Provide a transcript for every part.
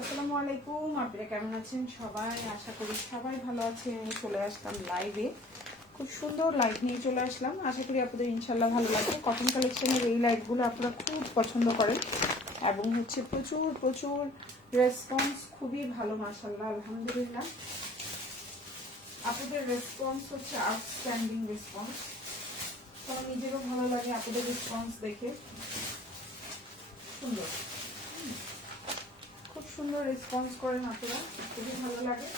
আসসালামু আলাইকুম, আপনারা কেমন আছেন সবাই? আশা করি সবাই ভালো আছেন। চলে আসলাম লাইভে, খুব সুন্দর লাইভ নিয়ে চলে আসলাম। আশা করি আপনাদের ইনশাল্লাহ ভালো লাগবে। কটন কালেকশনের এই লাইভগুলো আপনারা খুব পছন্দ করেন এবং হচ্ছে প্রচুর প্রচুর রেসপন্স, খুবই ভালো মাশাআল্লাহ, আলহামদুলিল্লাহ। আপনাদের রেসপন্স হচ্ছে আউটস্ট্যান্ডিং রেসপন্স। আমার নিজেরও ভালো লাগে আপনাদের রেসপন্স দেখে। সুন্দর, খুব সুন্দর রেসপন্স করেন আপনারা, খুবই ভালো লাগে।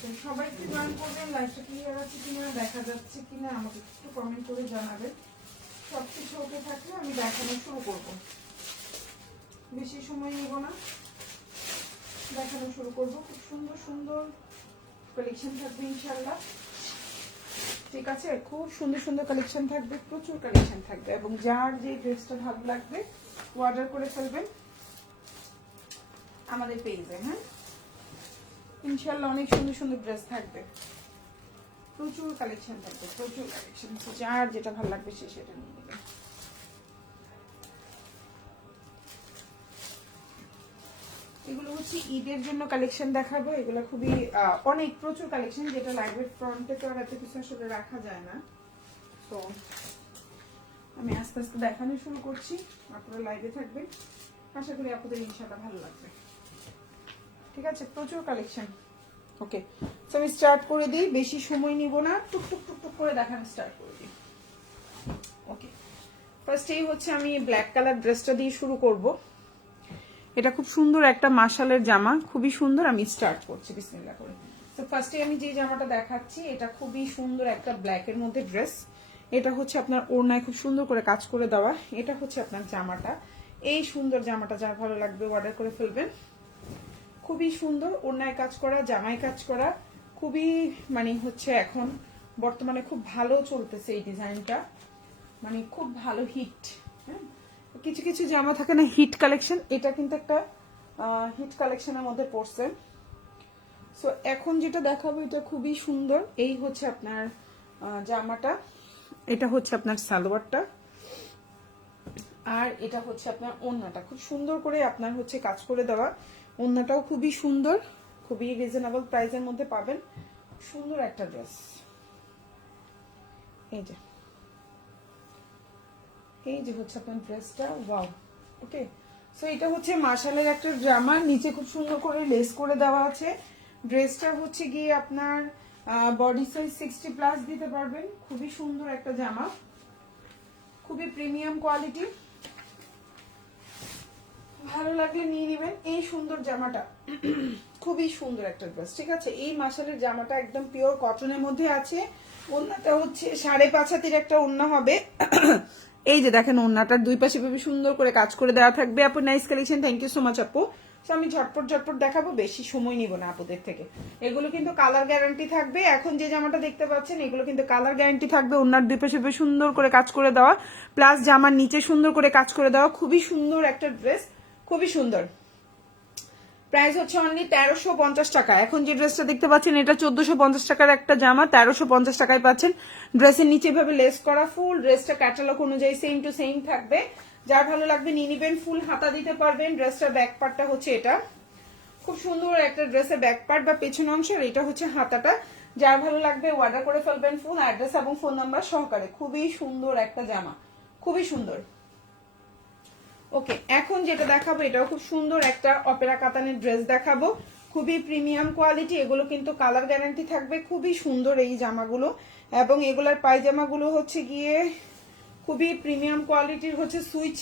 তো সবাইকে জয়েন করবেন। লাইভটা ক্লিয়ার আছে কিনা, দেখা যাচ্ছে কিনা আমাকে একটু কমেন্ট করে জানাবেন। সব কিছু ওকে থাকলে আমি দেখানো শুরু করব, বেশি সময় নেব না, দেখানো শুরু করব। খুব সুন্দর সুন্দর কালেকশন থাকবে ইনশাল্লাহ, ঠিক আছে? খুব সুন্দর সুন্দর কালেকশন থাকবে, প্রচুর কালেকশন থাকবে, এবং যার যে ড্রেসটা ভালো লাগবে অর্ডার করে ফেলবেন আমাদের পেজে। হ্যাঁ, ইনশাল্লাহ অনেক সুন্দর সুন্দর ড্রেস থাকবে, প্রচুর কালেকশন থাকবে, প্রচুর কালেকশন। যার যেটা ভালো লাগবে সে সেটা নিয়ে নেবে। এগুলো হচ্ছে ঈদের জন্য কালেকশন দেখাবো। এগুলো খুবই অনেক প্রচুর কালেকশন, যেটা লাইভের ফ্রন্টে তো আর এত কিছু আসলে রাখা যায় না। তো আমি আস্তে আস্তে দেখানো শুরু করছি, আপনারা লাইভে থাকবেন। আশা করি আপনাদের ইনশাল্লাহ ভালো লাগবে, ঠিক আছে? প্রচুর কালেকশন। ওকে, তো আমি স্টার্ট করে দিই, বেশি সময় নিব না, টুকটুক টুকটুক করে দেখানো স্টার্ট করে দিই। ওকে, ফার্স্টেই হচ্ছে আমি ব্ল্যাক কালার ড্রেসটা দিয়ে শুরু করব। এটা খুব সুন্দর একটা মাশালের জামা, খুবই সুন্দর। আমি স্টার্ট করছি বিসমিল্লাহ করে। তো ফার্স্টে আমি যে জামাটা দেখাচ্ছি, এটা খুবই সুন্দর একটা ব্ল্যাকের মধ্যে ড্রেস। এটা হচ্ছে আপনার ওড়নায় খুব সুন্দর করে কাজ করে দেওয়া। এটা হচ্ছে আপনার জামাটা। এই সুন্দর জামাটা যার ভালো লাগবে অর্ডার করে ফেলবেন। খুবই সুন্দর, ওড়নায় কাজ করা, জামায় কাজ করা, খুবই মানে হচ্ছে এখন বর্তমানে খুব ভালো চলতেছে এই ডিজাইনটা, মানে খুব ভালো হিট। হ্যাঁ, কিছু কিছু জামা থাকে না হিট কালেকশন, এটা কিন্তু একটা হিট কালেকশনের মধ্যে পড়ছে। সো এখন যেটা দেখাবো এটা খুবই সুন্দর। এই হচ্ছে আপনার জামাটা, এটা হচ্ছে আপনার সালোয়ারটা, আর এটা হচ্ছে আপনার ওড়নাটা। খুব সুন্দর করে আপনার হচ্ছে কাজ করে দেওয়া। ওড়নাটাও খুবই সুন্দর, খুবই রিজনেবল প্রাইসের মধ্যে পাবেন। সুন্দর একটা ড্রেস। এই যে হচ্ছে আপনার ড্রেসটা, ওয়াও। ওকে, সো এটা হচ্ছে মাশালের একটা জামা, নিচে খুব সুন্দর করে লেস করে দেওয়া আছে। ড্রেসটা হচ্ছে গিয়ে আপনার বডি সাইজ 60+ দিতে পারবেন। খুবই সুন্দর একটা জামা, খুবই প্রিমিয়াম কোয়ালিটি। ভালো লাগলে নিয়ে নেবেন এই সুন্দর জামাটা। খুবই সুন্দর একটা ড্রেস, ঠিক আছে? এই মাশালের জামাটা একদম পিওর কটনের মধ্যে আছে। ওড়নাটা হচ্ছে 5.5 হাতের একটা ওড়না হবে। এই যে দেখেন, ওড়নাটার দুই পাশে খুবই সুন্দর করে কাজ করে দেওয়া থাকবে। আপু nice collection, thank you so much আপু। আমি ঝটপট ঝটপট দেখাবো, বেশি সময় নিব না আপুদের থেকে। এগুলো কিন্তু কালার গ্যারান্টি থাকবে। এখন যে জামাটা দেখতে পাচ্ছেন এগুলো কিন্তু কালার গ্যারান্টি থাকবে। ওড়নার দুই পাশে সুন্দর করে কাজ করে দেওয়া, প্লাস জামার নিচে সুন্দর করে কাজ করে দেওয়া। খুবই সুন্দর একটা ড্রেস, খুবই সুন্দর। প্রাইস হচ্ছে অনলি 1350 টাকা। এখন যে ড্রেসটা দেখতে পাচ্ছেন এটা 1450 টাকার একটা জামা, 1350 টাকায় পাচ্ছেন। ড্রেসের নিচে ভাবে লেস করা, ফুল ড্রেসটা ক্যাটালগ অনুযায়ী সেম টু সেম থাকবে। যার ভালো লাগবে নিয়ে নিবেন। ফুল হাতা দিতে পারবেন। ড্রেসটার ব্যাক পার্টটা হচ্ছে এটা, খুব সুন্দর একটা ড্রেসের ব্যাক পার্ট বা পেছন অংশ, এটা হচ্ছে হাতাটা। যার ভালো লাগবে অর্ডার করে ফেলবেন ফুল অ্যাড্রেস এবং ফোন নাম্বার সহকারে। খুবই সুন্দর একটা জামা, খুবই সুন্দর। ওকে, এখন যেটা দেখাবো এটাও খুব সুন্দর একটা অপেরা কাতানের ড্রেস দেখাবো, খুবই প্রিমিয়াম কোয়ালিটি। এগুলো কিন্তু কালার গ্যারান্টি থাকবে। খুবই সুন্দর এই জামাগুলো, এবং এগুলার পায়জামাগুলো হচ্ছে গিয়ে খুবই প্রিমিয়াম কোয়ালিটির। হচ্ছে সুইচ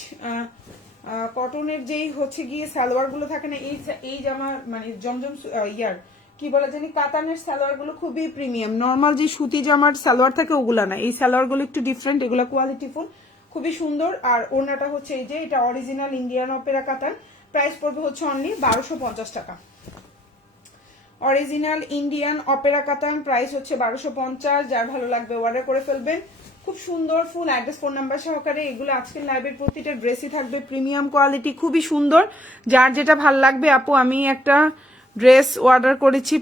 কটনের যেই হচ্ছে গিয়ে সালোয়ার গুলো থাকে না, এই জামা মানে জমজম ইয়ার কি বলে জানি কাতানের সালোয়ার গুলো খুবই প্রিমিয়াম। নর্মাল যে সুতি জামার সালোয়ার থাকে ওগুলা না, এই সালোয়ার গুলো একটু ডিফারেন্ট, এগুলো কোয়ালিটিফুল, খুবই সুন্দর। আর ওড়নাটা হচ্ছে এই যে এটা অরিজিনাল ইন্ডিয়ান অপেরা কাতান। প্রাইস পড়বে হচ্ছে অনলি 1250 টাকা। অরিজিনাল ইন্ডিয়ান অপেরা কাতান, প্রাইস হচ্ছে 1250। যার ভালো লাগবে অর্ডার করে ফেলবেন। খুব সুন্দর, ফুল অ্যাড্রেস ফোন নাম্বার সহকারে। এগুলো আজকের লাইভের প্রতিটা ড্রেসই থাকবে প্রিমিয়াম কোয়ালিটি, খুবই সুন্দর। যার যেটা ভালো লাগবে আপু, আমি একটা ড্রেস অর্ডার করেছি,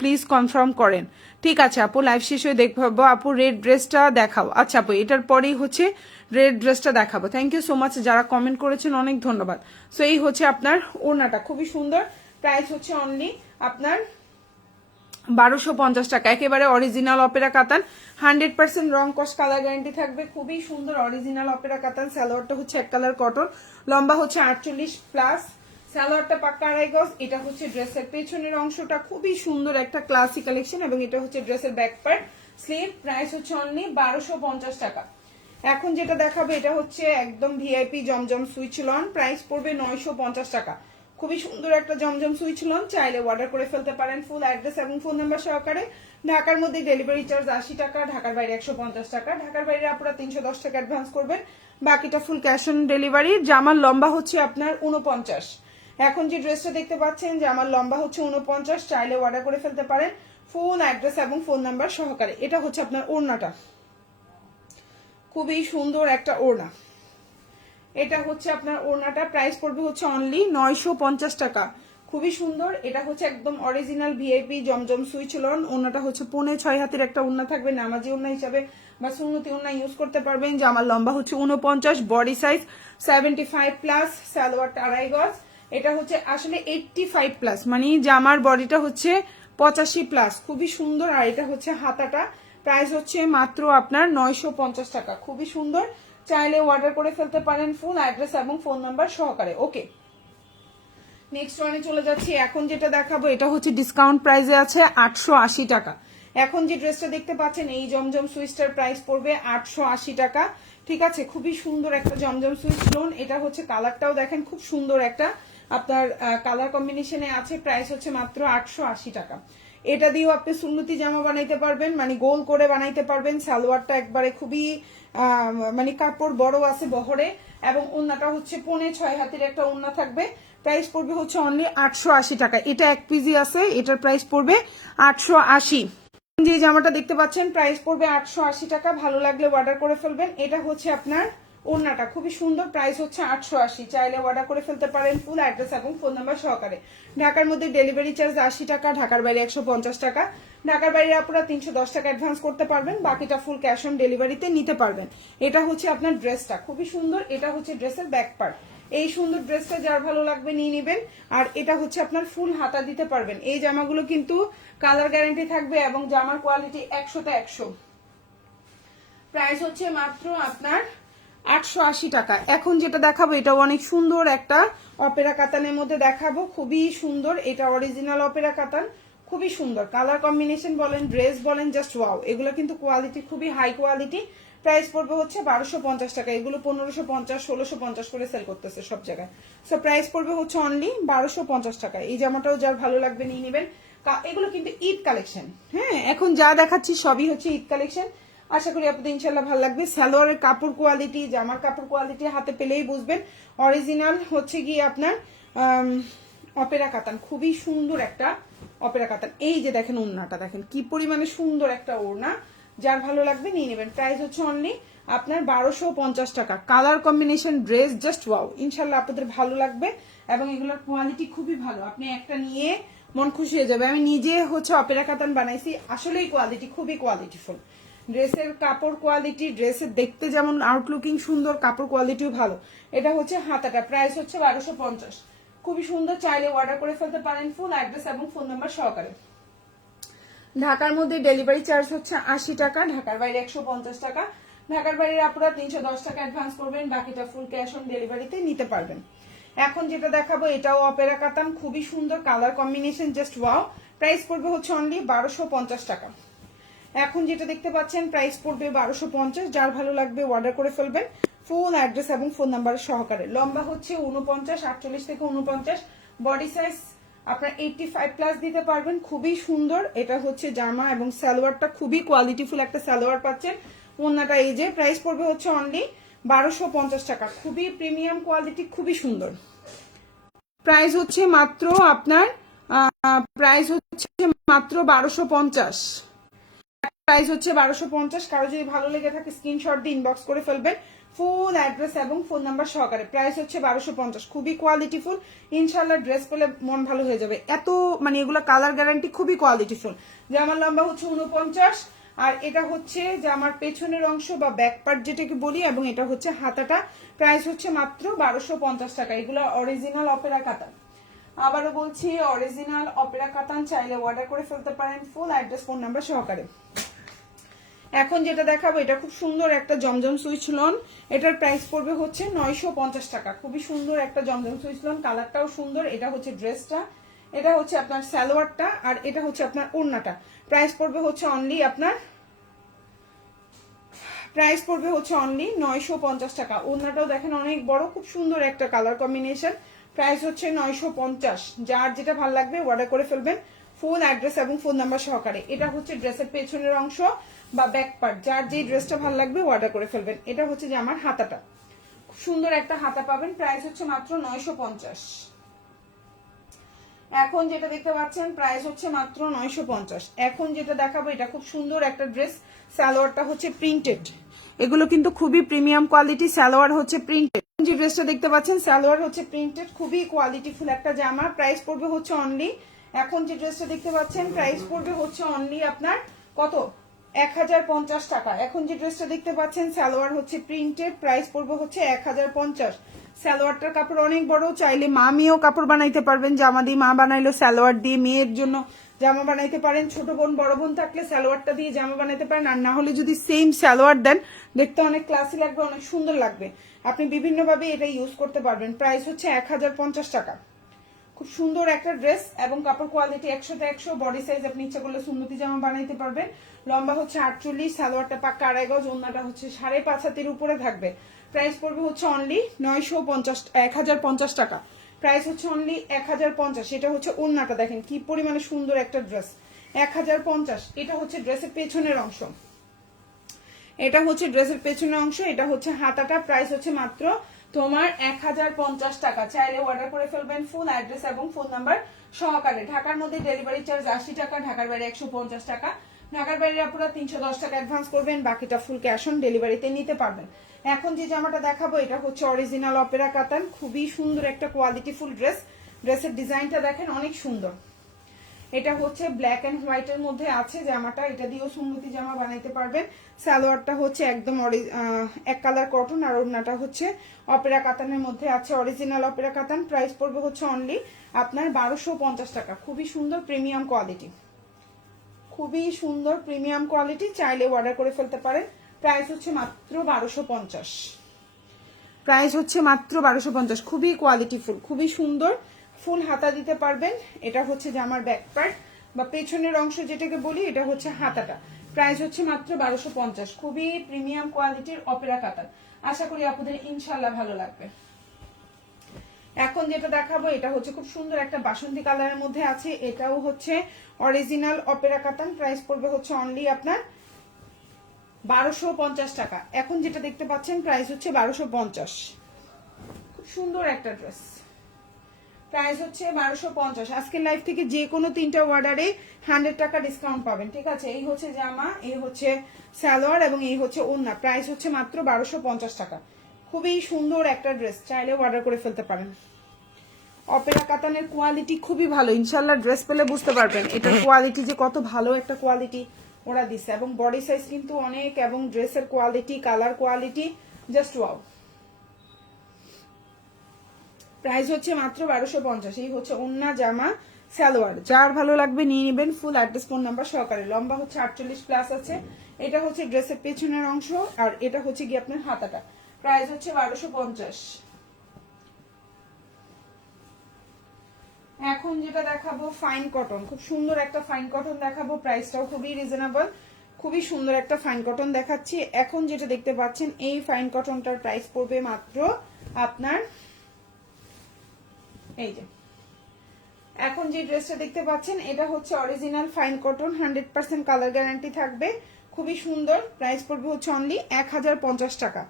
প্লিজ কনফার্ম করেন। ঠিক আছে আপু, লাইভ শেষ হয়ে দেখবো। আপু রেড ড্রেসটা দেখাও। আচ্ছা আপু, এটার পরেই হচ্ছে রেড ড্রেসটা দেখাবো। থ্যাংক ইউ সো মাচ যারা কমেন্ট করেছেন, অনেক ধন্যবাদ। সো এই হচ্ছে আপনার ওড়নাটা, খুবই সুন্দর। প্রাইস হচ্ছে অনলি আপনার 1250 টাকা। একেবারে অরিজিনাল অপেরা কাতান, 100% রং কস কালার গ্যারান্টি থাকবে। খুবই সুন্দর অরিজিনাল অপেরা কাতান। সালোয়ারটা হচ্ছে এক কালার কটন, লম্বা হচ্ছে 48+, সালোয়ারটা পাক্কা আড়াই গজ। এটা হচ্ছে ড্রেসের পেছনের অংশটা, খুবই সুন্দর একটা ক্লাসি কালেকশন, এবং এটা হচ্ছে ড্রেসের ব্যাক পার্ট, স্লিভ। প্রাইস হচ্ছে অনলি 1250 টাকা। এখন যেটা দেখাবো এটা হচ্ছে একদম ভিআইপি জমজম সুইচ লন, প্রাইস পড়বে 950 টাকা। খুবই সুন্দর একটা জমজম সুইচ লন, চাইলে অর্ডার করে ফেলতে পারেন ফুল অ্যাড্রেস এবং ফোন নাম্বার সহকারে। ঢাকার মধ্যে ডেলিভারি চার্জ 80 টাকা, ঢাকার বাইরে 150 টাকা। ঢাকার বাইরে আপনারা 310 টাকা অ্যাডভান্স করবেন, বাকিটা ফুল ক্যাশ অন ডেলিভারি। জামার লম্বা হচ্ছে আপনার 49। এখন যে ড্রেসটা দেখতে পাচ্ছেন জামার লম্বা হচ্ছে 49, চাইলে অর্ডার করে ফেলতে পারেন ফুল অ্যাড্রেস এবং ফোন নাম্বার সহকারে। এটা হচ্ছে আপনার ওড়নাটা, খুবই সুন্দর একটা ওড়না। এটা হচ্ছে আপনার ওড়নাটা, প্রাইস পড়বে হচ্ছে অনলি 950 টাকা। খুবই সুন্দর। এটা হচ্ছে একদম অরিজিনাল ভিআইপি জমজম সুইচ লন। ওড়নাটা হচ্ছে 5.5 হাতের একটা ওড়না থাকবে, নামাজি ওড়না হিসাবে বা সুন্নতি ওড়না ইউজ করতে পারবেন। যে আমার লম্বা হচ্ছে 49, বডি সাইজ 75+, সালোয়ারটা আড়াই গজ। এটা হচ্ছে আসলে 85+, মানে জামার বডিটা হচ্ছে 85+, খুবই সুন্দর। আর এটা হচ্ছে হাতাটা, প্রাইস হচ্ছে মাত্র আপনার 950 টাকা। খুবই সুন্দর, চাইলে অর্ডার করে ফেলতে পারেন ফুল অ্যাড্রেস এবং ফোন নাম্বার সহকারে। ওকে, নেক্সট ওয়ানে চলে যাচ্ছি। এখন যেটা দেখাবো এটা হচ্ছে ডিসকাউন্ট প্রাইসে আছে 880 টাকা। এখন যে ড্রেসটা দেখতে পাচ্ছেন এই জমজম সুইচটার প্রাইস পড়বে 880 টাকা। ঠিক আছে, খুবই সুন্দর একটা জমজম সুইচ লোন। এটা হচ্ছে কালারটাও দেখেন, খুব সুন্দর একটা আপনার কালার কম্বিনেশনে আছে। প্রাইস হচ্ছে মাত্র 880 টাকা। এটা দিয়েও আপনি সুন্নতি জামা বানাইতে পারবেন, মানে গোল করে বানাইতে পারবেন। সালোয়ারটা একবারে খুবই মানে কাপড় বড় আছে বহরে, এবং ওন্নাটা হচ্ছে 5.5 হাতের একটা ওন্না থাকবে। প্রাইস পড়বে হচ্ছে অনলি 880 টাকা। এটা এক পিজি আছে, এটার প্রাইস পড়বে 880। যে জামাটা দেখতে পাচ্ছেন প্রাইস পড়বে 880 টাকা। ভালো লাগলে অর্ডার করে ফেলবেন। এটা হচ্ছে আপনার ওড়নাটা, খুবই সুন্দর। প্রাইস হচ্ছে 880, চাইলে অর্ডার করে ফেলতে পারেন ফুল অ্যাড্রেস এবং ফোন নাম্বার সহকারে। ঢাকার মধ্যে ডেলিভারি চার্জ 80 টাকা, ঢাকার বাইরে 150 টাকা। ঢাকার বাইরে আপনারা 310 টাকা অ্যাডভান্স করতে পারবেন, বাকিটা ফুল ক্যাশ অন ডেলিভারিতে নিতে পারবেন। এটা হচ্ছে আপনার ড্রেসটা, খুবই সুন্দর। এটা হচ্ছে ড্রেসের ব্যাক পার্ট। এই সুন্দর ড্রেসটা যার ভালো লাগবে নিয়ে নেবেন। আর এটা হচ্ছে আপনার ফুল হাতা দিতে পারবেন। এই জামাগুলো কিন্তু কালার গ্যারান্টি থাকবে এবং জামার কোয়ালিটি 100তে 100। প্রাইস হচ্ছে মাত্র আপনার 880 টাকা। এখন যেটা দেখাবো এটা অনেক সুন্দর একটা অপেরা কাতানের মধ্যে দেখাবো, খুবই সুন্দর। এটা অরিজিনাল অপেরা কাতান, খুবই সুন্দর। কালার কম্বিনেশন বলেন, ড্রেস বলেন, জাস্ট ওয়াও। এগুলো কিন্তু কোয়ালিটি খুবই হাই কোয়ালিটি। প্রাইস পড়বে হচ্ছে 1250 টাকা। এগুলো 1550, 1650 করে সেল করতেছে সব জায়গায়। সো প্রাইস পড়বে হচ্ছে অনলি 1250 টাকা। এই জামাটাও যার ভালো লাগবে নিয়ে নেবেন। এগুলো কিন্তু ঈদ কালেকশন। হ্যাঁ, এখন যা দেখাচ্ছি সবই হচ্ছে ঈদ কালেকশন। আশা করি আপনাদের ইনশাল্লাহ ভালো লাগবে। সালোয়ারের কাপড় কোয়ালিটি, জামার কাপড় কোয়ালিটি হাতে পেলেই বুঝবেন। অরিজিনাল হচ্ছে গিয়ে আপনার অপেরা কাতান, খুবই সুন্দর একটা অপেরা কাতান। এই যে দেখেন ওড়নাটা, দেখেন কি পরিমাণে সুন্দর একটা ওড়না। যার ভালো লাগবে নিয়ে নেবেন। প্রাইস হচ্ছে অনলি আপনার 1250 টাকা। Colour combination, dress just wow. ইনশাল্লাহ আপনাদের ভালো লাগবে, এবং এগুলোর কোয়ালিটি খুবই ভালো। আপনি একটা নিয়ে মন খুশি হয়ে যাবে। আমি নিজে হচ্ছে অপেরা কাতান বানাইছি, আসলেই কোয়ালিটি খুবই কোয়ালিটিফুল। ড্রেসের কাপড় কোয়ালিটি, ড্রেসের দেখতে যেমন আউটলুকিং সুন্দর, কাপড় কোয়ালিটিও ভালো। এটা হচ্ছে হাতাটা, প্রাইস হচ্ছে 1250। খুবই সুন্দর, চাইলে অর্ডার করে ফেলতে পারেন ফুল অ্যাড্রেস এবং ফোন নাম্বার সহকারে। ঢাকার মধ্যে ডেলিভারি চার্জ হচ্ছে 80 টাকা, ঢাকার বাইরে 150 টাকা। ঢাকার বাইরে আপনারা 310 টাকা অ্যাডভান্স করবেন, বাকিটা ফুল ক্যাশ অন ডেলিভারিতে নিতে পারবেন। এখন যেটা দেখাবো এটাও অপেরা কাতান, খুবই সুন্দর। Colour combination just wow. Price পড়বে হচ্ছে অনলি 1250 টাকা। এখন যেটা দেখতে পাচ্ছেন প্রাইস পড়বে 1250। যার ভালো লাগবে অর্ডার করে ফেলবেন ফুল অ্যাড্রেস এবং ফোন নাম্বার সহকারে। লম্বা হচ্ছে 49, 48 থেকে 49। বডি সাইজ আপনার 85+ দিতে পারবেন। খুবই সুন্দর। এটা হচ্ছে জামা, এবং সালোয়ারটা খুবই কোয়ালিটিফুল একটা সালোয়ার পাচ্ছেন। ওড়নাটা এই যে, প্রাইস পড়বে হচ্ছে অনলি 1250 টাকা। খুবই প্রিমিয়াম কোয়ালিটি, খুবই সুন্দর। প্রাইস হচ্ছে মাত্র আপনার 1250। প্রাইস হচ্ছে 1250। কারো যদি ভালো লেগে থাকে স্ক্রিনশট দিয়ে ইনবক্স করে ফেলবেন ফুল অ্যাড্রেস এবং ফোন নাম্বার সহকারে। প্রাইস হচ্ছে 1250, খুবই কোয়ালিটিফুল। ইনশাল্লাহ ড্রেস পেলে মন ভালো হয়ে যাবে। এত মানে এগুলো কালার গ্যারান্টি খুবই কোয়ালিটিফুল। জামার লম্বা হচ্ছে 49, আর এটা হচ্ছে জামার পেছনের অংশ বা ব্যাক পার্ট যেটাকে বলি, এবং এটা হচ্ছে হাতাটা। প্রাইস হচ্ছে মাত্র 1250 টাকা। এগুলো অরিজিনাল অপেরা কাতান। আবারও বলছি, অরিজিনাল অপেরা কাতান। চাইলে অর্ডার করে ফেলতে পারেন ফুল অ্যাড্রেস ফোন নাম্বার সহকারে। এখন যেটা দেখাবো এটা খুব সুন্দর একটা জমজম সুইচ লন। এটার প্রাইস পড়বে হচ্ছে 950 টাকা। খুবই সুন্দর একটা জমজম সুইচ লন, কালারটাও সুন্দর। এটা হচ্ছে ড্রেসটা, এটা হচ্ছে আপনার সালোয়ারটা, আর এটা হচ্ছে আপনার ওড়নাটা। প্রাইস পড়বে হচ্ছে অনলি আপনার 950 টাকা। ওড়নাটাও দেখেন অনেক বড়, খুব সুন্দর একটা কালার কম্বিনেশন। প্রাইস হচ্ছে 950। যার যেটা ভালো লাগবে অর্ডার করে ফেলবেন ফুল অ্যাড্রেস এবং ফোন নাম্বার সহকারে। এটা হচ্ছে ড্রেসের পেছনের অংশ বা ব্যাক পার্ট। যার যে ড্রেসটা ভালো লাগবে অর্ডার করে ফেলবেন। এটা হচ্ছে যে আমার হাতাটা, খুব সুন্দর একটা হাতা পাবেন। প্রাইস হচ্ছে মাত্র 950। এখন যেটা দেখতে পাচ্ছেন প্রাইস হচ্ছে মাত্র 950। এখন যেটা দেখাবো এটা খুব সুন্দর একটা ড্রেস। সালোয়ারটা হচ্ছে প্রিন্টেড, এগুলো কিন্তু খুবই প্রিমিয়াম কোয়ালিটি। সালোয়ার হচ্ছে প্রিন্টেড। যে ড্রেসটা দেখতে পাচ্ছেন সালোয়ার হচ্ছে প্রিন্টেড, খুবই কোয়ালিটিফুল একটা জামা। প্রাইস পড়বে হচ্ছে অনলি, এখন যে ড্রেসটা দেখতে পাচ্ছেন প্রাইস পড়বে হচ্ছে অনলি আপনার কত, 1050 টাকা। এখন যে ড্রেসটা দেখতে পাচ্ছেন সালোয়ার হচ্ছে প্রিন্টেড, প্রাইস পড়বে হচ্ছে 1050। সালোয়ারটার কাপড় অনেক বড়, চাইলে মা মেয়েও কাপড় বানাইতে পারবেন। জামা দিয়ে মা বানাইলো, সালোয়ার দিয়ে মেয়ের জন্য জামা বানাইতে পারেন। ছোট বোন বড় বোন থাকলে সালোয়ারটা দিয়ে জামা বানাইতে পারেন। আর না হলে যদি সেম সালোয়ার দেন দেখতে অনেক ক্লাসি লাগবে, অনেক সুন্দর লাগবে। আপনি বিভিন্নভাবে এটা ইউজ করতে পারবেন। প্রাইস হচ্ছে 1050 টাকা। খুব সুন্দর একটা ড্রেস এবং কাপড় কোয়ালিটি 100তে 100। বডি সাইজ আপনি ইচ্ছা করলে সুন্নতি জামা বানাইতে পারবেন। লম্বা হচ্ছে 48, সালোয়ারটা পাক্কা 2.5 গজ, ওন্নাটা হচ্ছে 5.5 হাতের উপরে থাকবে। প্রাইস পড়বে হচ্ছে অনলি 1050 টাকা। প্রাইস হচ্ছে অনলি 1050। এটা হচ্ছে ওন্নাটা, দেখেন কি পরিমাণে সুন্দর একটা ড্রেস। 1050। এটা হচ্ছে ড্রেসের পেছনের অংশ, এটা হচ্ছে ড্রেসের পেছনের অংশ, এটা হচ্ছে হাতাটা। প্রাইস হচ্ছে মাত্র তোমার 1050 টাকা। চাইলে অর্ডার করে ফেলবেন ফুল অ্যাড্রেস এবং ফোন নাম্বার সহকারে। ঢাকার মধ্যে ডেলিভারি চার্জ 80 টাকা, ঢাকার বাইরে 150 টাকা। ঢাকার বাইরে আপনারা 310 টাকা অ্যাডভান্স করবেন, বাকিটা ফুল ক্যাশ অন ডেলিভারিতে নিতে পারবেন। এখন যে জামাটা দেখাবো এটা হচ্ছে অরিজিনাল অপেরা কাতান, খুবই সুন্দর একটা কোয়ালিটিফুল ড্রেস। ড্রেসের ডিজাইনটা দেখেন অনেক সুন্দর। এটা হচ্ছে ব্ল্যাক এন্ড হোয়াইট এর মধ্যে আছে জামাটা, এটা দিয়েও সুন্নতি জামা বানাইতে পারবেন। সালোয়ারটা হচ্ছে একদম এক কালার কটন, আর ওড়নাটা হচ্ছে অপেরা কাতানের মধ্যে আছে, অরিজিনাল অপেরা কাতান। প্রাইস পড়বে হচ্ছে অনলি আপনার 1250 টাকা। খুবই সুন্দর প্রিমিয়াম কোয়ালিটি, খুবই সুন্দর প্রিমিয়াম কোয়ালিটি। চাইলে অর্ডার করে ফেলতে পারেন। প্রাইস হচ্ছে মাত্র 1250। প্রাইস হচ্ছে মাত্র 1250। খুবই কোয়ালিটিফুল, খুবই সুন্দর। ফুল হাতা দিতে পারবেন। এটা হচ্ছে জামার ব্যাক পার্ট বা পেছনের অংশ যেটাকে বলি, এটা হচ্ছে হাতাটা। প্রাইস হচ্ছে মাত্র 1250। খুবই প্রিমিয়াম কোয়ালিটির অপেরা কাতান। আশা করি আপনাদের ইনশাল্লাহ ভালো লাগবে। এখন যেটা দেখাবো এটা হচ্ছে খুব সুন্দর একটা বাসন্তী কালারের মধ্যে আছে, এটাও হচ্ছে অরিজিনাল অপেরা কাতান। প্রাইস পড়বে হচ্ছে অনলি আপনার 1250 টাকা। এখন যেটা দেখতে পাচ্ছেন প্রাইস হচ্ছে 1250। খুব সুন্দর একটা ড্রেস, প্রাইস হচ্ছে 1250। আজকের লাইভ থেকে যে কোনো 3টা অর্ডারে 100 টাকা ডিসকাউন্ট পাবেন, ঠিক আছে? এই হচ্ছে জামা, এই হচ্ছে সালোয়ার এবং এই হচ্ছে ওড়না। প্রাইস হচ্ছে মাত্র 1250 টাকা। খুবই সুন্দর একটা ড্রেস, চাইলেও অর্ডার করে ফেলতে পারেন। অপেরা কাতানের কোয়ালিটি খুবই ভালো, ইনশাল্লাহ ড্রেস পেলে বুঝতে পারবেন এটার কোয়ালিটি যে কত ভালো একটা কোয়ালিটি ওরা দিচ্ছে। এবং বডি সাইজ কিন্তু অনেক, এবং ড্রেসের quality, colour quality just wow. Price হচ্ছে মাত্র 1250। এই হচ্ছে ওন্না, জামা, সালোয়ার। যার ভালো লাগবে নিয়ে নেবেন ফুল অ্যাড্রেস ফোন নাম্বার সহকারে। লম্বা হচ্ছে 48 প্লাস আছে। এটা হচ্ছে ড্রেসের পেছনের অংশ, আর এটা হচ্ছে কি আপনার হাতাটা। প্রাইস হচ্ছে 1250। এখন যেটা দেখাবো ফাইন কটন, খুব সুন্দর একটা ফাইন কটন দেখাবো। প্রাইসটাও খুবই রিজনেবল, খুবই সুন্দর একটা ফাইন কটন দেখাচ্ছি। এখন যেটা দেখতে পাচ্ছেন এই ফাইন কটনটার প্রাইস পড়বে মাত্র আপনার, এই যে এখন যে ড্রেসটা দেখতে পাচ্ছেন এটা হচ্ছে original fine cotton, 100% colour guarantee থাকবে, খুবই সুন্দর। প্রাইস পড়বে হচ্ছে অনলি 1050 টাকা।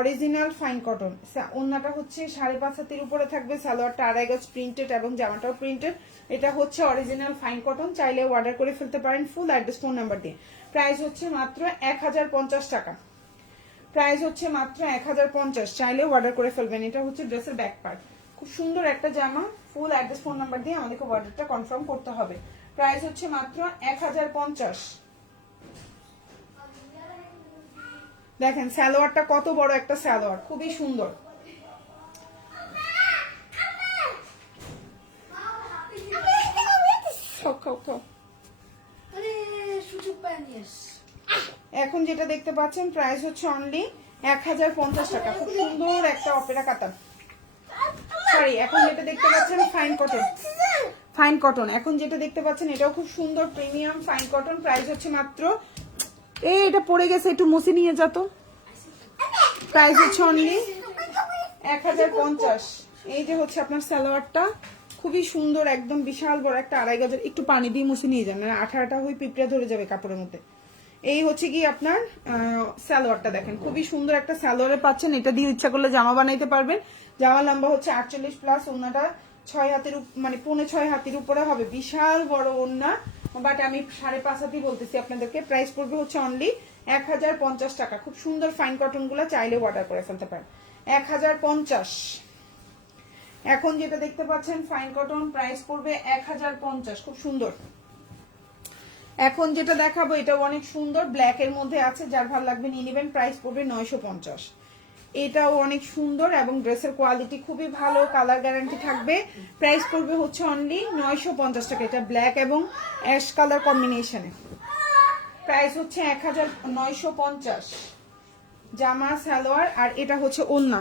Original fine cotton. ওন্নাটা হচ্ছে 5.5 হাতের উপরে থাকবে, সালোয়ারটা 2.5 গজ প্রিন্টেড এবং জামাটাও প্রিন্টেড। এটা হচ্ছে অরিজিনাল ফাইন কটন। চাইলে অর্ডার করে ফেলতে পারেন ফুল অ্যাড্রেস ফোন নাম্বার দিয়ে। প্রাইস হচ্ছে মাত্র 1050 টাকা। প্রাইস হচ্ছে মাত্র 1050। চাইলেও অর্ডার করে ফেলবেন। এটা হচ্ছে ড্রেসের ব্যাক পার্ট। খুব সুন্দর একটা জামা। ফুল অ্যাড্রেস ফোন নাম্বার দিয়ে আমাদেরকে অর্ডারটা কনফার্ম করতে হবে। প্রাইস হচ্ছে মাত্র 1050। দেখেন সালোয়ারটা কত বড় একটা সালোয়ার, খুবই সুন্দর। এখন যেটা দেখতে পাচ্ছেন প্রাইস হচ্ছে অনলি 1050 টাকা। খুব সুন্দর একটা অপেরা কাতান, সরি এখন যেটা দেখতে পাচ্ছেন ফাইন কটন, ফাইন কটন। এখন যেটা দেখতে পাচ্ছেন এটাও খুব সুন্দর প্রিমিয়াম ফাইন কটন। প্রাইস হচ্ছে মাত্র, এটা পড়ে গেছে, একটু মুছে নিয়ে যা তো। প্রাইস হচ্ছে অনলি 1050। এই যে হচ্ছে আপনার সালোয়ারটা, খুবই সুন্দর, একদম বিশাল বড় একটা 2.5 গজের। একটু পানি দিয়ে মুছে নিয়ে যান, মানে আঠা হয়ে পিঁপড়া ধরে যাবে কাপড়ের মধ্যে। এই হচ্ছে কি আপনার সালোয়ারটা, দেখেন খুবই সুন্দর একটা সালোয়ারে পাচ্ছেন। এটা দিয়ে ইচ্ছা করলে জামা বানাইতে পারবেন। জামা লম্বা হচ্ছে 48 প্লাস, ওন্নাটা 6 হাতের মানে 6.25 হাতের উপরে হবে, বিশাল বড় ওন্না। বাট আমি 5.5 হাতই বলতেছি আপনাদেরকে। প্রাইস পড়বে হচ্ছে অনলি 1050 টাকা। খুব সুন্দর ফাইন কটন গুলা চাইলে অর্ডার করে ফেলতে পারেন 1050। এখন যেটা দেখতে পাচ্ছেন ফাইন কটন, প্রাইস পড়বে 1050, খুব সুন্দর। এখন যেটা দেখাবো এটা অনেক সুন্দর, ব্ল্যাক এর মধ্যে আছে, যার ভালো লাগবে নিয়ে নেবেন। প্রাইস পড়বে 950। এটাও অনেক সুন্দর এবং ড্রেসের কোয়ালিটি খুবই ভালো, কালার গ্যারান্টি থাকবে। প্রাইস পড়বে হচ্ছে অনলি 950 টাকা। এটা ব্ল্যাক এবং অ্যাশ কালার কম্বিনেশনে। প্রাইস হচ্ছে 1950। জামা সালোয়ার, আর এটা হচ্ছে ওড়না,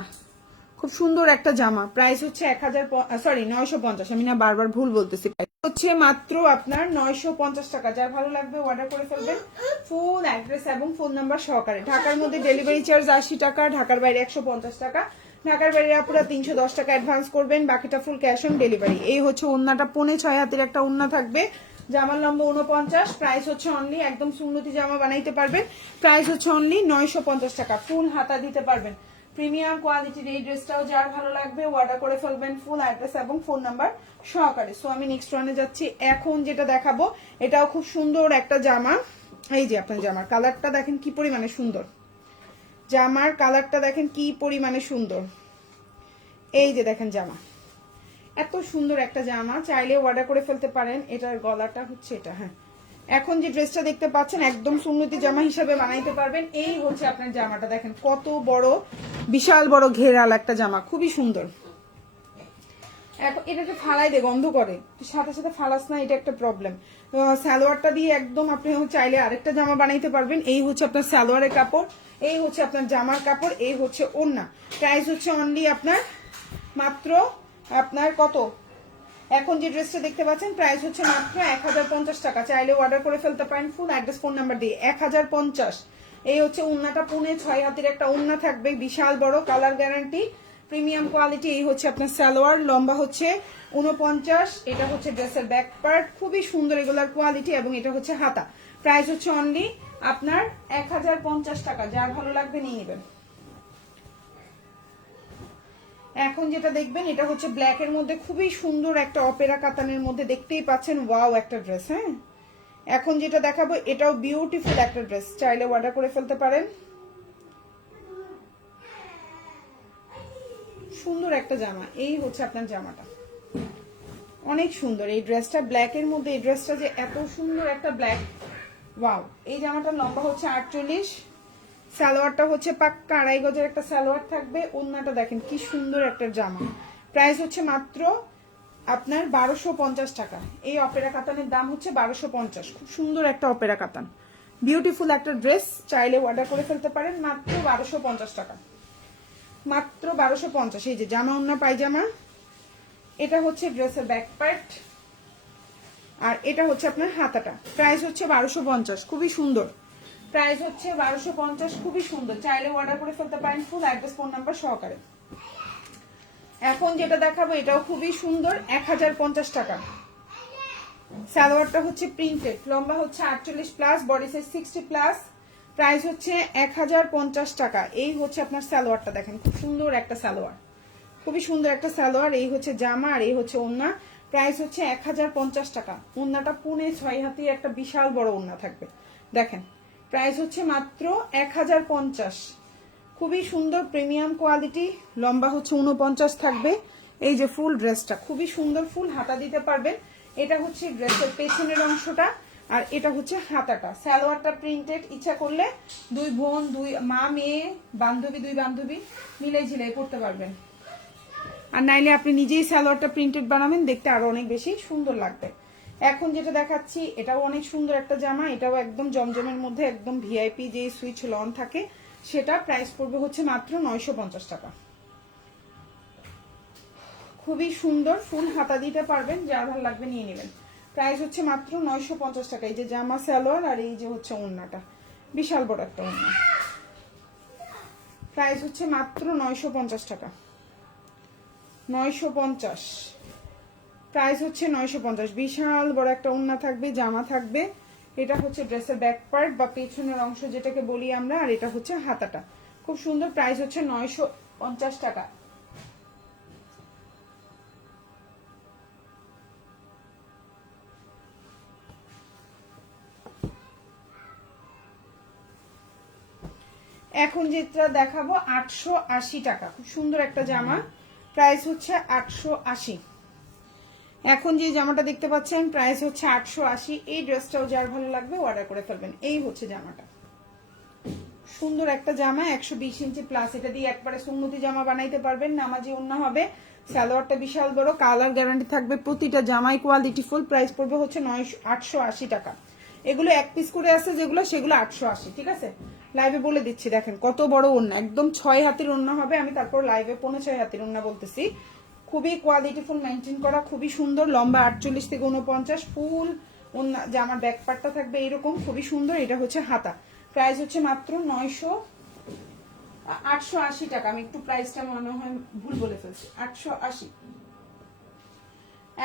খুব সুন্দর একটা জামা। প্রাইস হচ্ছে 950। আমি না বারবার ভুল বলতেছি। হচ্ছে মাত্র আপনার 950 টাকা। যার ভালো লাগবে অর্ডার করে ফেলবেন, ফুল অ্যাড্রেস এবং ফোন নাম্বার সহকারে। ঢাকার মধ্যে ডেলিভারি চার্জ 80 টাকা, ঢাকার বাইরে 150 টাকা। ঢাকার বাইরে আপুরা 310 টাকা অ্যাডভান্স করবেন, বাকিটা ফুল ক্যাশ অন ডেলিভারি। এই হচ্ছে ওন্নাটা, 6.25 হাতের একটা ওন্না থাকবে। জামার লম্বা 49, প্রাইস হচ্ছে অনলি, একদম সুন্নতি জামা বানাইতে পারবেন। প্রাইস হচ্ছে অনলি 950 টাকা, ফুল হাতা দিতে পারবেন। প্রিমিয়াম কোয়ালিটির এই ড্রেসটাও যার ভালো লাগবে অর্ডার করে ফেলবেন, ফুল অ্যাড্রেস এবং ফোন নাম্বার সহকারে। সো আমি নেক্সট ওয়ানে যাচ্ছি। এখন যেটা দেখাবো এটাও খুব সুন্দর একটা জামা। এই যে আপনার জামার কালারটা দেখেন কি পরিমাণে সুন্দর, জামার কালারটা দেখেন কি পরিমাণে সুন্দর। এই যে দেখেন জামা, এত সুন্দর একটা জামা, চাইলে অর্ডার করে ফেলতে পারেন। এটার গলাটা হচ্ছে এটা। হ্যাঁ, এখন যে ড্রেসটা দেখতে পাচ্ছেন একদম সুন্নতি জামা হিসাবে বানাইতে পারবেন। এই হচ্ছে আপনার জামাটা, দেখেন কত বড়, বিশাল বড় ঘেরাল একটা জামা, খুবই সুন্দর। এখন এটাকে ফালাই দে, গন্ধ করে, সাথে সাথে ফালাস না, এটা একটা প্রবলেম। সালোয়ারটা দিয়ে একদম আপনি চাইলে আরেকটা জামা বানাইতে পারবেন। এই হচ্ছে আপনার সালোয়ারের কাপড়, এই হচ্ছে আপনার জামার কাপড়, এই হচ্ছে ওড়না। প্রাইস হচ্ছে অনলি আপনার মাত্র আপনার কত, এখন যে ড্রেসটা দেখতে পাচ্ছেন প্রাইস হচ্ছে মাত্র 1050 টাকা। চাইলে অর্ডার করে ফেলতে পারেন ফুল অ্যাড্রেস ফোন নাম্বার দিয়ে। 1050। এই হচ্ছে ওন্নাটা, 6.25 হাতের একটা ওন্না থাকবে, বিশাল বড়, কালার গ্যারান্টি, প্রিমিয়াম কোয়ালিটি। এই হচ্ছে আপনার সালোয়ার, লম্বা হচ্ছে 49। এটা হচ্ছে ড্রেসের ব্যাক পার্ট, খুবই সুন্দর এগুলার কোয়ালিটি, এবং এটা হচ্ছে হাতা। প্রাইস হচ্ছে অনলি আপনার 1050 টাকা। যার ভালো লাগবে নিয়ে নেবেন। এখন যেটা দেখবেন এটা হচ্ছে ব্ল্যাক এর মধ্যে, খুবই সুন্দর একটা অপেরা কাতানের মধ্যে, দেখতেই পাচ্ছেন ওয়াও একটা ড্রেস। হ্যাঁ, এখন যেটা দেখাবো এটাও বিউটিফুল একটা ড্রেস, চাইলে অর্ডার করে ফেলতে পারেন। সুন্দর একটা জামা, এই হচ্ছে আপনার জামাটা, অনেক সুন্দর এই ড্রেসটা ব্ল্যাক এর মধ্যে। এই ড্রেসটা যে এত সুন্দর একটা ব্ল্যাক, ওয়াও। এই জামাটার লম্বা হচ্ছে 48, সালোয়ারটা হচ্ছে পাক্কা 2.5 গজের একটা সালোয়ার থাকবে। ওন্নাটা দেখেন কি সুন্দর একটা জামা। প্রাইস হচ্ছে মাত্র আপনার 1250 টাকা। এই অপেরা কাতানের দাম হচ্ছে 1250। খুব সুন্দর একটা অপেরা কাতান, বিউটিফুল একটা ড্রেস, চাইলে অর্ডার করে ফেলতে পারেন মাত্র 1250 টাকা, মাত্র 1250। এই যে জামা, ওন্না, পায়জামা। এটা হচ্ছে ড্রেসের ব্যাক পার্ট, আর এটা হচ্ছে আপনার হাতাটা। প্রাইস হচ্ছে 1250, খুবই সুন্দর। প্রাইস হচ্ছে 1250, খুবই সুন্দর, চাইলে অর্ডার করে ফেলতে পারেন ফুল অ্যাড্রেস ফোন নাম্বার সহকারে। এখন যেটা দেখাবো এটাও খুবই সুন্দর, 1050 টাকা। সালোয়ারটা হচ্ছে প্রিন্টেড, লম্বা হচ্ছে 48 plus, body size 60 plus. Price হচ্ছে 1050 টাকা। এই হচ্ছে আপনার সালোয়ারটা, দেখেন খুব সুন্দর একটা সালোয়ার, খুবই সুন্দর একটা সালোয়ার। এই হচ্ছে জামা, আর এই হচ্ছে ওড়না। প্রাইস হচ্ছে 1050 টাকা। ওড়নাটা 6.25 হাতি একটা বিশাল বড় ওড়না থাকবে, দেখেন। প্রাইস হচ্ছে মাত্র 1050। খুবই সুন্দর প্রিমিয়াম কোয়ালিটি, লম্বা হচ্ছে 49 থাকবে। এই যে ফুল ড্রেসটা খুবই সুন্দর, ফুল হাতা দিতে পারবেন। এটা হচ্ছে ড্রেসের পেছনের অংশটা। আর এটা হচ্ছে হাতাটা। সালোয়ারটা প্রিন্টেড, ইচ্ছা করলে দুই বোন, দুই মা মেয়ে, বান্ধবী, দুই বান্ধবী মিলে ঝিলাই পড়তে পারবেন। আর নাইলে আপনি নিজেই সালোয়ারটা প্রিন্টেড বানাবেন, দেখতে আরো অনেক বেশি সুন্দর লাগবে। এখন যেটা দেখাচ্ছি এটাও অনেক সুন্দর একটা জামা, এটাও একদম জমজমের মধ্যে একদম ভিআইপি যে সুইচ লন থাকে সেটা। প্রাইস পড়বে হচ্ছে মাত্র 950 টাকা। খুবই সুন্দর, ফুল হাতা দিতে পারবেন, যার ভালো লাগবে নিয়ে নেবেন। প্রাইস হচ্ছে মাত্র 950 টাকা। এই যে জামা সালোয়ার আর এই যে হচ্ছে ওড়নাটা, বিশাল বড় একটা ওড়না। প্রাইস হচ্ছে মাত্র 950 টাকা। 950, প্রাইস হচ্ছে 950। বিশাল বড় একটা ওড়না থাকবে, জামা থাকবে। এটা হচ্ছে ড্রেসের ব্যাক পার্ট বা পেছনের অংশ যেটাকে বলি আমরা, আর এটা হচ্ছে হাতাটা। খুব সুন্দর। প্রাইস হচ্ছে 950 টাকা। এখন যেটা দেখাবো 880 টাকা। খুব সুন্দর একটা জামা, প্রাইস হচ্ছে 880। এখন যে জামাটা দেখতে পাচ্ছেন প্রাইস হচ্ছে 880। এই ড্রেসটাও যার ভালো লাগবে অর্ডার করে ফেলবেন। এই হচ্ছে জামাটা, সুন্দর একটা জামা, 120 ইঞ্চি প্লাস। এটা দিয়ে একবারে সুন্নতি জামা বানাইতে পারবেন, নামাজি ওড়না হবে। সালোয়ারটা বিশাল বড়, কালার গ্যারান্টি থাকবে প্রতিটা জামাই, কোয়ালিটি ফুল। প্রাইস পড়বে হচ্ছে 880 টাকা। এগুলো এক পিস করে আছে যেগুলো, সেগুলো 880। ঠিক আছে, লাইভে বলে দিচ্ছি। দেখেন কত বড় ওড়না, একদম 6 হাতের ওড়না হবে। আমি তারপর লাইভে 6.5 হাতের ওড়না বলতেছি। খুবই কোয়ালিটি ফুল মেনটেন করা, খুবই সুন্দর। লম্বা 48 থেকে 49, ফুল ওড়না। জামার ব্যাক পার্টটা থাকবে এরকম, খুবই সুন্দর। এটা হচ্ছে হাতা। প্রাইস হচ্ছে মাত্র 880 টাকা। আমি একটু প্রাইসটা মনে হয় ভুল বলে ফেলছি, 880।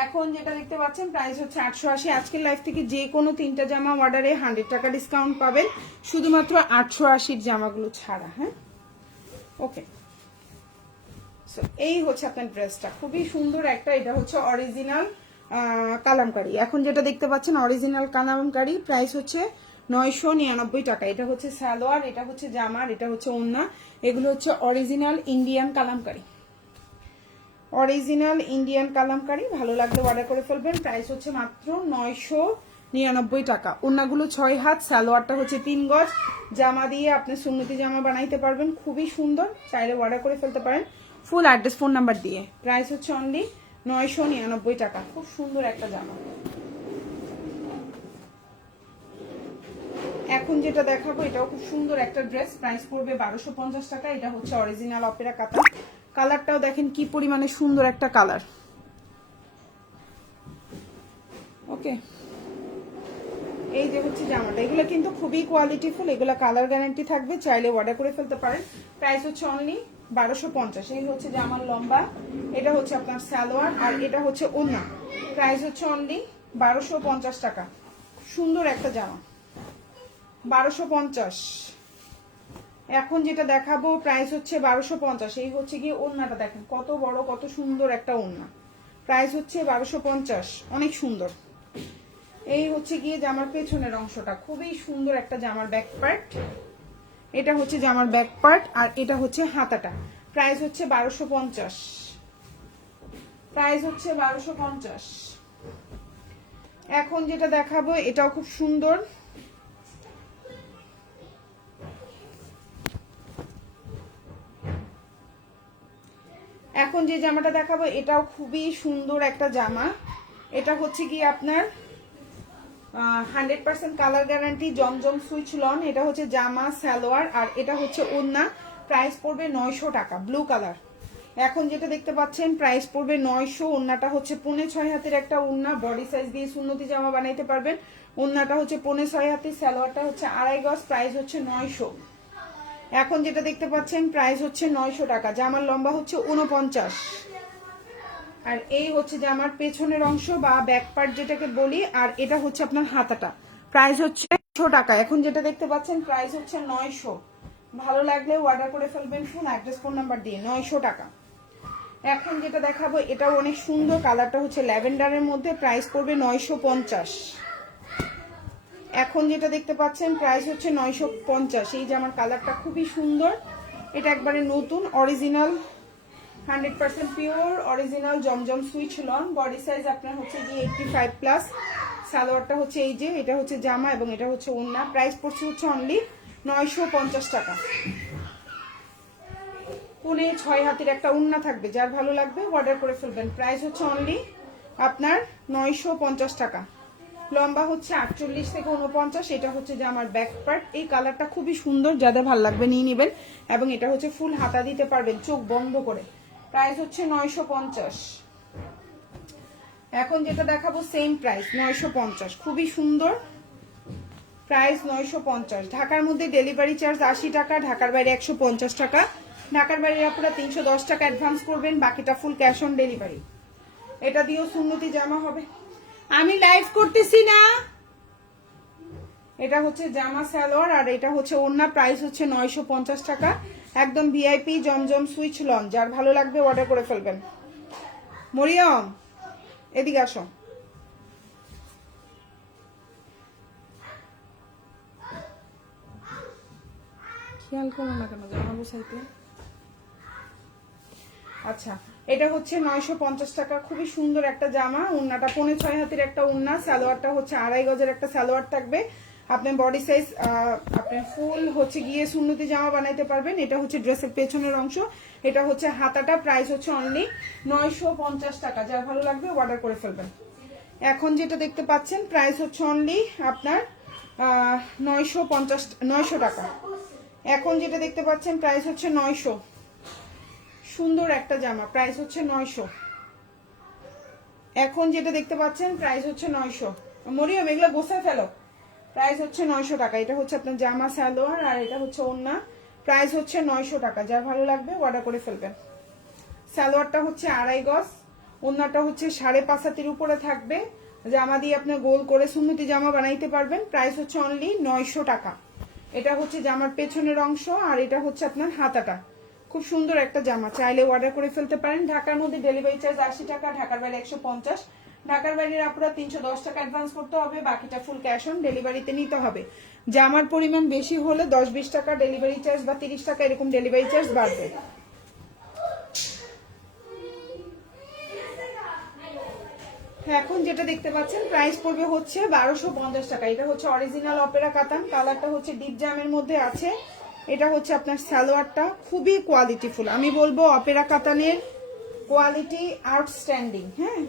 এখন যেটা দেখতে পাচ্ছেন প্রাইস হচ্ছে 880। আজকের লাইভ থেকে যে কোনো 3টা জামা অর্ডারে 100 টাকা ডিসকাউন্ট পাবেন, শুধুমাত্র 880 জামাগুলো ছাড়া। হ্যাঁ, ওকে। এই হচ্ছে আপনার ড্রেসটা, খুবই সুন্দর একটা। এটা হচ্ছে অরিজিনাল কালামকারী। এখন যেটা দেখতে পাচ্ছেন অরিজিনাল কালামকারী, প্রাইস হচ্ছে 999 টাকা। এটা হচ্ছে সালোয়ার, এটা হচ্ছে জামার, এটা হচ্ছে ওড়না। এগুলো হচ্ছে original Indian Kalamkari, original Indian Kalamkari. ভালো লাগলে অর্ডার করে ফেলবেন। প্রাইস হচ্ছে মাত্র 999 টাকা। ওড়নাগুলো 6 হাত, সালোয়ারটা হচ্ছে 3 গজ। জামা দিয়ে আপনি সুন্নতি জামা বানাইতে পারবেন, খুবই সুন্দর। চাইলে অর্ডার করে ফেলতে পারেন ফুল অ্যাড্রেস ফোন নাম্বার দিয়ে। প্রাইস হচ্ছে অনলি 999 টাকা। খুব সুন্দর একটা জামা। এখন যেটা দেখাবো এটাও খুব সুন্দর একটা ড্রেস, প্রাইস পড়বে 1250 টাকা। এটা হচ্ছে অরিজিনাল অপেরা কাতান। কালারটাও দেখেন কি পরিমাণে সুন্দর একটা কালার। ওকে, এই যে হচ্ছে জামাটা। এগুলো কিন্তু খুবই কোয়ালিটিফুল, এগুলো কালার গ্যারান্টি থাকবে, চাইলে অর্ডার করে ফেলতে পারেন। প্রাইস হচ্ছে অনলি 1250। এই হচ্ছে জামার লম্বা, এটা হচ্ছে আপনার সালোয়ার, আর এটা হচ্ছে ওড়না। প্রাইস হচ্ছে অনলি 1250 টাকা। সুন্দর একটা জামা, 1250। এখন যেটা দেখাবো প্রাইস হচ্ছে 1250। এই হচ্ছে গিয়ে ওড়নাটা, দেখেন কত বড়, কত সুন্দর একটা ওড়না। প্রাইস হচ্ছে 1250, অনেক সুন্দর। এই হচ্ছে গিয়ে জামার পেছনের অংশটা, খুবই সুন্দর একটা জামার ব্যাক পার্ট। এটা হচ্ছে জামার ব্যাক পার্ট, আর এটা হচ্ছে হাতাটা। প্রাইস হচ্ছে 1250। প্রাইস হচ্ছে 1250। এখন যেটা দেখাবো এটাও খুব সুন্দর। এখন যে জামাটা দেখাবো এটাও খুবই সুন্দর একটা জামা। এটা হচ্ছে কি আপনার 100% কালার গ্যারান্টি, জমজম সুইচ লন। এটা হচ্ছে জামা সালোয়ার, আর এটা হচ্ছে ওড়না। প্রাইস পড়বে 900 টাকা, ব্লু কালার। এখন যেটা দেখতে পাচ্ছেন প্রাইস পড়বে 900। ওড়নাটা হচ্ছে 6.5 হাতের একটা ওড়না, বডি সাইজ দিয়ে সুন্নতি জামা বানাইতে পারবেন। ওড়নাটা হচ্ছে 6.5 হাতের, সালোয়ারটা হচ্ছে 2.5 গজ। প্রাইস হচ্ছে 900। এখন যেটা দেখতে পাচ্ছেন প্রাইস হচ্ছে 900 টাকা। জামার লম্বা হচ্ছে 49, আর এই হচ্ছে জামার পেছনের অংশ বা ব্যাক পার্ট যেটাকে বলি, আর এটা হচ্ছে আপনার হাতাটা। প্রাইস হচ্ছে 900 টাকা। এখন যেটা দেখতে পাচ্ছেন প্রাইস হচ্ছে 900। ভালো লাগলে অর্ডার করে ফেলবেন ফুল অ্যাড্রেস ফোন নাম্বার দিয়ে, 900 টাকা। এখন যেটা দেখাবো এটাও অনেক সুন্দর, কালারটা হচ্ছে ল্যাভেন্ডারের মধ্যে। প্রাইস পড়বে 950। এখন যেটা দেখতে পাচ্ছেন প্রাইস হচ্ছে 950। এই জামার কালারটা খুবই সুন্দর। এটা একবারে নতুন, অরিজিনাল 100% পিওর অরিজিনাল জমজম সুইচ লন। বডি সাইজ আপনার হচ্ছে গিয়ে 85+, সালোয়ারটা হচ্ছে এই যে, এটা হচ্ছে জামা এবং এটা হচ্ছে ওড়না। প্রাইস পড়ছে হচ্ছে অনলি 950 টাকা। 6.5 হাতের একটা ওড়না থাকবে, যার ভালো লাগবে অর্ডার করে ফেলবেন। প্রাইস হচ্ছে অনলি আপনার 950 টাকা। লম্বা হচ্ছে 48 থেকে 49। এটা হচ্ছে যে আমার ব্যাক পার্ট। এই কালারটা খুবই সুন্দর, যাদের ভালো লাগবে নিয়ে নেবেন। এবং এটা হচ্ছে ফুল হাতা দিতে পারবেন চোখ বন্ধ করে। প্রাইস হচ্ছে 950। এখন যেটা দেখাবো সেম প্রাইস 950, খুবই সুন্দর। প্রাইস 950। ঢাকার মধ্যে ডেলিভারি চার্জ 80 টাকা, ঢাকার বাইরে 150 টাকা। ঢাকার বাইরে আপনারা 310 টাকা অ্যাডভান্স করবেন, বাকিটা ফুল ক্যাশ অন ডেলিভারি। এটা দিয়েও সুন্নতি জামা হবে। আমি লাইভ করতেছি না। এটা হচ্ছে জামা সালোয়ার আর এটা হচ্ছে ওড়না। প্রাইস হচ্ছে 950 টাকা। একদম ভিআইপি জমজম সুইচ লন, যার ভালো লাগবে অর্ডার করে ফেলবেন। মরিয়ম এদিকে আসো। খেয়াল করো না কেন জামা গোছাইতে। আচ্ছা, এটা হচ্ছে 950 টাকা। খুবই সুন্দর একটা জামা। ওড়নাটা 5.5 হাতের একটা ওড়না। সালোয়ারটা হচ্ছে 2.5 গজের একটা সালোয়ার থাকবে। আপনার বডি সাইজ আপনার ফুল হচ্ছে গিয়ে সুন্নতি জামা বানাইতে পারবেন। এটা হচ্ছে ড্রেসের পেছনের অংশ, এটা হচ্ছে হাতাটা। প্রাইস হচ্ছে অনলি 950 টাকা। যার ভালো লাগবে অর্ডার করে ফেলবেন। এখন যেটা দেখতে পাচ্ছেন প্রাইস হচ্ছে অনলি আপনার 900 টাকা। এখন যেটা দেখতে পাচ্ছেন প্রাইস হচ্ছে 900। সুন্দর একটা জামা, প্রাইস হচ্ছে 900। এখন যেটা দেখতে পাচ্ছেন প্রাইস হচ্ছে 900। মরিয়ম এগুলো গোছায় ফেলো। প্রাইস হচ্ছে 900 টাকা। এটা হচ্ছে আপনার জামা সালোয়ার আর এটা হচ্ছে ওড়না। প্রাইস হচ্ছে 900 টাকা। যার ভালো লাগবে অর্ডার করে ফেলবেন। সালোয়ারটা হচ্ছে 2.5 গজ, ওড়নাটা হচ্ছে 5.5 হাতের উপরে থাকবে। জামা দিয়ে আপনি গোল করে সুন্নতি জামা বানাইতে পারবেন। প্রাইস হচ্ছে অনলি 900 টাকা। এটা হচ্ছে জামার পেছনের অংশ আর এটা হচ্ছে আপনার হাতাটা। খুব সুন্দর একটা জামা, চাইলে অর্ডার করে ফেলতে পারেন। ঢাকার মধ্যে ডেলিভারি চার্জ 80 টাকা, ঢাকার বাইরে 150। ঢাকার বাইরের আপনারা 310 টাকা অ্যাডভান্স করতে হবে, বাকিটা ফুল ক্যাশ অন ডেলিভারিতে নিতে হবে। জামার পরিমাণ বেশি হলে 10-20 টাকা ডেলিভারি চার্জ বা 30 টাকা এরকম ডেলিভারি চার্জ বাড়বে। এখন যেটা দেখতে পাচ্ছেন প্রাইস পড়বে হচ্ছে 1250 টাকা। এটা হচ্ছে অরিজিনাল অপেরা কাতান। কালারটা হচ্ছে ডিপ জামের মধ্যে আছে। এটা হচ্ছে আপনার সালোয়ারটা, খুবই কোয়ালিটিফুল। আমি বলবো অপেরা কাতানের কোয়ালিটি আউটস্ট্যান্ডিং। হ্যাঁ,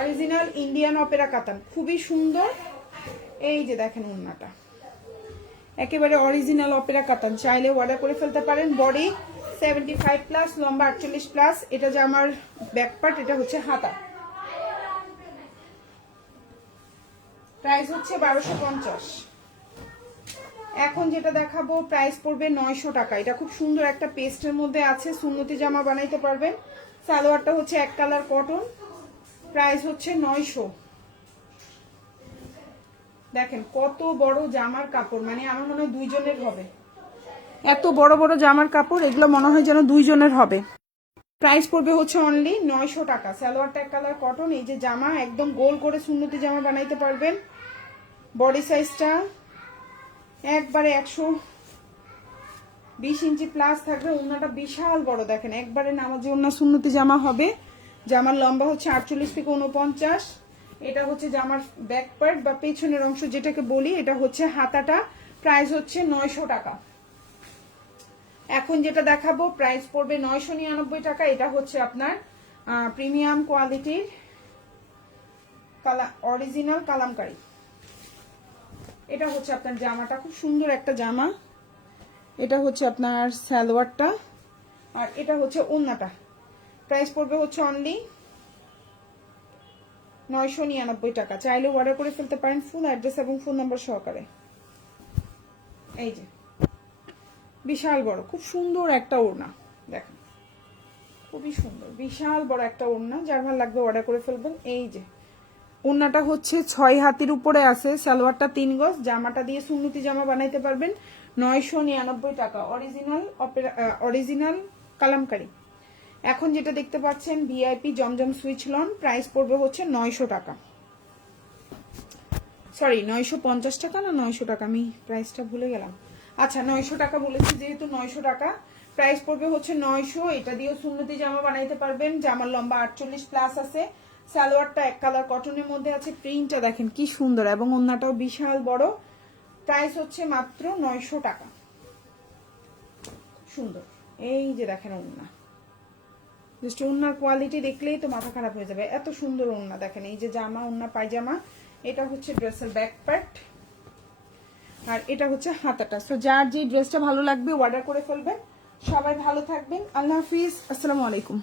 অরিজিনাল ইন্ডিয়ান অপেরা কাতান, খুবই সুন্দর। এই যে দেখেন ওড়নাটা, একেবারে অরিজিনাল অপেরা কাতান। চাইলে অর্ডার করে ফেলতে পারেন। বডি 75 প্লাস, লম্বা 48 প্লাস। এটা যে আমার ব্যাক পার্ট, এটা হচ্ছে হাতা। প্রাইস হচ্ছে 1250। এখন যেটা দেখাবো প্রাইস পড়বে 900 টাকা। এটা খুব সুন্দর একটা পেস্টের মধ্যে আছে, সুন্নতি জামা বানাইতে পারবেন। সালোয়ারটা হচ্ছে এক কালার কটন। প্রাইস হচ্ছে 900। দেখেন কত বড় জামার কাপড়, মানে আমার মনে হয় 2 জনের হবে। এত বড় বড় জামার কাপড়, এগুলো মনে হয় যেন 2 জনের হবে। প্রাইস পড়বে হচ্ছে অনলি 900 টাকা। সালোয়ারটা এক কালার কটন। এই যে জামা, একদম গোল করে সুন্নতি জামা বানাইতে পারবেন। বডি সাইজটা একবারে 120 ইঞ্চি প্লাস থাকবে। ওড়নাটা বিশাল বড়, দেখেন একবারে নামাজি ওড়না সুন্নতি জামা হবে। জামার লম্বা হচ্ছে 48 থেকে 49। এটা হচ্ছে জামার ব্যাক পার্ট বা পেছনের অংশ যেটাকে বলি। এটা হচ্ছে হাতাটা। প্রাইস হচ্ছে 900 টাকা। এখন যেটা দেখাবো প্রাইস পড়বে 999 টাকা। এটা হচ্ছে আপনার প্রিমিয়াম কোয়ালিটির অরিজিনাল কালামকারী। এটা হচ্ছে আপনার জামাটা, খুব সুন্দর একটা জামা। এটা হচ্ছে আপনার সালোয়ারটা আর এটা হচ্ছে ওড়নাটা। প্রাইস পড়বে হচ্ছে অনলি 999 টাকা। চাইলে অর্ডার করে ফেলতে পারেন ফুল অ্যাড্রেস এবং ফোন নাম্বার সহকারে। এই যে বিশাল বড়, খুব সুন্দর একটা ওড়না, দেখেন খুবই সুন্দর, বিশাল বড় একটা ওড়না। যার ভালো লাগবে অর্ডার করে ফেলবেন। এই যে ওড়নাটা হচ্ছে 6 হাতের উপরে আছে, সালোয়ারটা 3 গজ। জামাটা দিয়ে সুন্নতি জামা বানাইতে পারবেন। 999 টাকা। অরিজিনাল কালামকারী। এখন যেটা দেখতে পাচ্ছেন ভিআইপি জমজম সুইচ লন। প্রাইস পড়বে হচ্ছে 900 টাকা। সরি 950 টাকা না 900 টাকা, আমি প্রাইসটা ভুলে গেলাম। আচ্ছা 900 টাকা বলেছি, যেহেতু 900 টাকা। প্রাইস পড়বে হচ্ছে 900। এটা দিয়েও সুন্নতি জামা বানাইতে পারবেন। জামার লম্বা 48 প্লাস আছে। সালোয়ারটা এক কালার কটনের মধ্যে আছে, প্রিন্টটা দেখেন কি সুন্দর এবং ওন্নাটাও বিশাল বড়। প্রাইস হচ্ছে মাত্র 900 টাকা। সুন্দর, এই যে দেখেন ওন্না, জাস্ট ওন্নার কোয়ালিটি দেখলেই তো মাথা খারাপ হয়ে যাবে, এত সুন্দর ওন্না। দেখেন এই যে জামা, ওন্না পায়জামা, এটা হচ্ছে ড্রেসের ব্যাক পার্ট, আর এটা হচ্ছে হাতাটা। তো যার যে ড্রেসটা ভালো লাগবে অর্ডার করে ফেলবেন। সবাই ভালো থাকবেন, আল্লাহ হাফিজ, আসসালামু আলাইকুম।